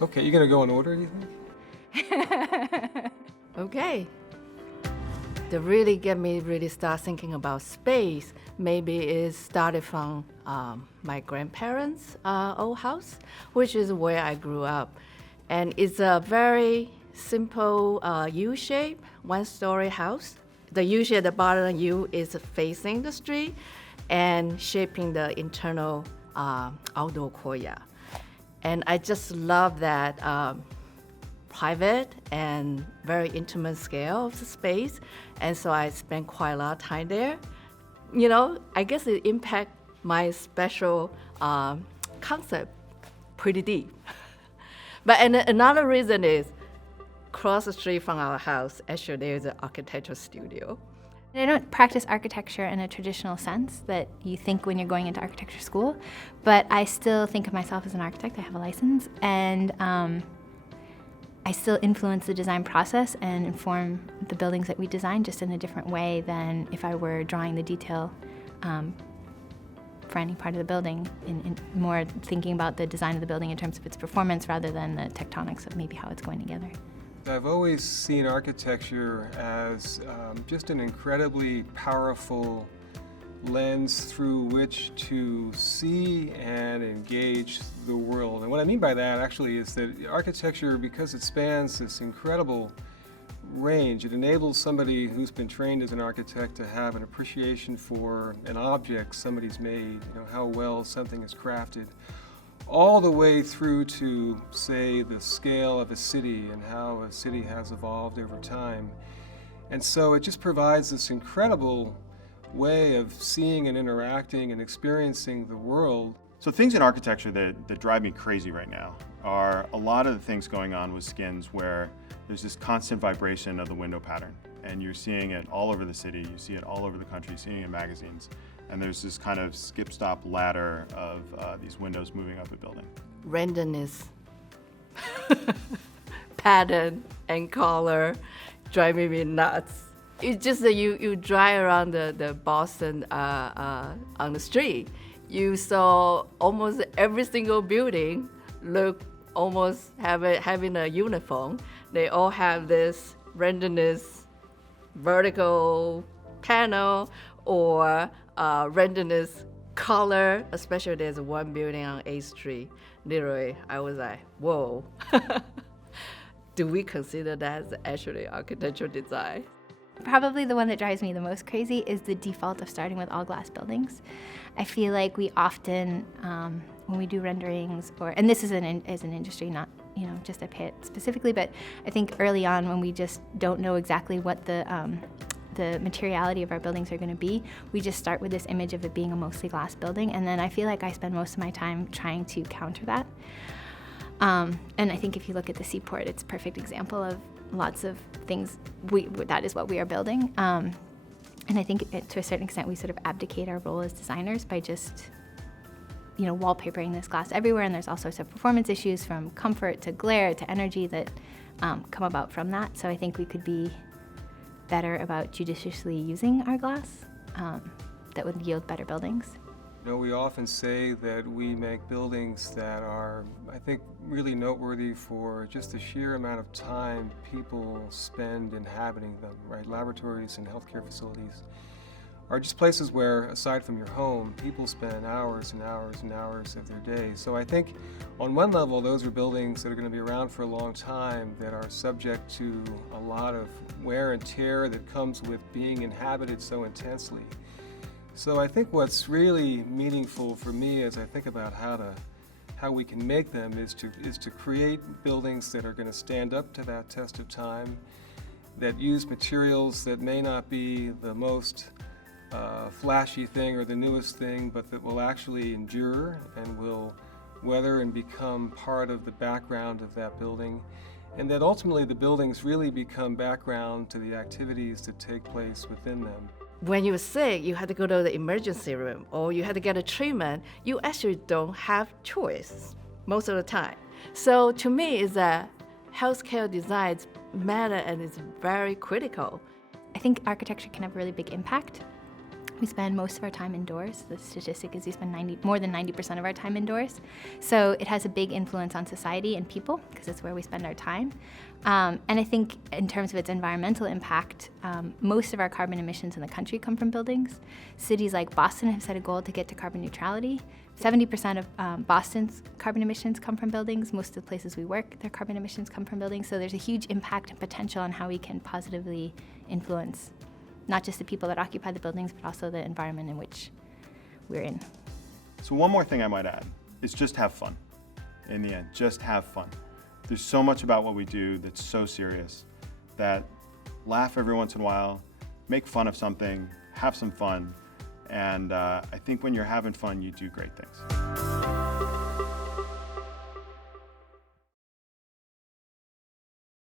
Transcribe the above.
Okay, you gonna go in order, you think? Okay. To really get me really start thinking about space, maybe it started from my grandparents' old house, which is where I grew up. And it's a very simple U-shape, one-story house. The U-shape at the bottom U is facing the street and shaping the internal outdoor courtyard. And I just love that private and very intimate scale of the space. And so I spent quite a lot of time there. You know, I guess it impacted my special concept pretty deep. But another reason is across the street from our house, actually there's an architecture studio. I don't practice architecture in a traditional sense that you think when you're going into architecture school, but I still think of myself as an architect. I have a license, and I still influence the design process and inform the buildings that we design just in a different way than if I were drawing the detail for any part of the building, in more thinking about the design of the building in terms of its performance rather than the tectonics of maybe how it's going together. I've always seen architecture as just an incredibly powerful lens through which to see and engage the world. And what I mean by that actually is that architecture, because it spans this incredible range, it enables somebody who's been trained as an architect to have an appreciation for an object somebody's made, how well something is crafted, all the way through to, say, the scale of a city and how a city has evolved over time. And so it just provides this incredible way of seeing and interacting and experiencing the world. So things in architecture that drive me crazy right now are a lot of the things going on with skins where there's this constant vibration of the window pattern. And you're seeing it all over the city, you see it all over the country, seeing it in magazines. And there's this kind of skip-stop ladder of these windows moving up a building. Randomness, pattern, and color driving me nuts. It's just that you drive around the Boston on the street. You saw almost every single building look almost having a uniform. They all have this randomness vertical panel or randomness color, especially there's one building on 8th Street. Literally, I was like, whoa. Do we consider that as actually architectural design? Probably the one that drives me the most crazy is the default of starting with all glass buildings. I feel like we often, when we do renderings, and this is an industry, not just at Payette specifically, but I think early on when we just don't know exactly what the materiality of our buildings are going to be, we just start with this image of it being a mostly glass building, and then I feel like I spend most of my time trying to counter that. And I think if you look at the Seaport, it's a perfect example of lots of things, that is what we are building. And I think to a certain extent we sort of abdicate our role as designers by just wallpapering this glass everywhere, and there's all sorts of performance issues from comfort to glare to energy that come about from that. So I think we could be better about judiciously using our glass that would yield better buildings. We often say that we make buildings that are, I think, really noteworthy for just the sheer amount of time people spend inhabiting them, right? Laboratories and healthcare facilities are just places where, aside from your home, people spend hours and hours and hours of their day. So I think on one level, those are buildings that are going to be around for a long time that are subject to a lot of wear and tear that comes with being inhabited so intensely. So I think what's really meaningful for me as I think about how we can make them is to create buildings that are going to stand up to that test of time, that use materials that may not be the most flashy thing or the newest thing, but that will actually endure and will weather and become part of the background of that building, and that ultimately the buildings really become background to the activities that take place within them. When you're sick, you had to go to the emergency room or you had to get a treatment, you actually don't have choice most of the time. So to me, is that healthcare designs matter and it's very critical. I think architecture can have a really big impact We spend most of our time indoors. The statistic is we spend more than 90% of our time indoors. So it has a big influence on society and people because it's where we spend our time. And I think in terms of its environmental impact, most of our carbon emissions in the country come from buildings. Cities like Boston have set a goal to get to carbon neutrality. 70% of Boston's carbon emissions come from buildings. Most of the places we work, their carbon emissions come from buildings. So there's a huge impact and potential on how we can positively influence not just the people that occupy the buildings, but also the environment in which we're in. So one more thing I might add is just have fun. In the end, just have fun. There's so much about what we do that's so serious that laugh every once in a while, make fun of something, have some fun, and I think when you're having fun, you do great things.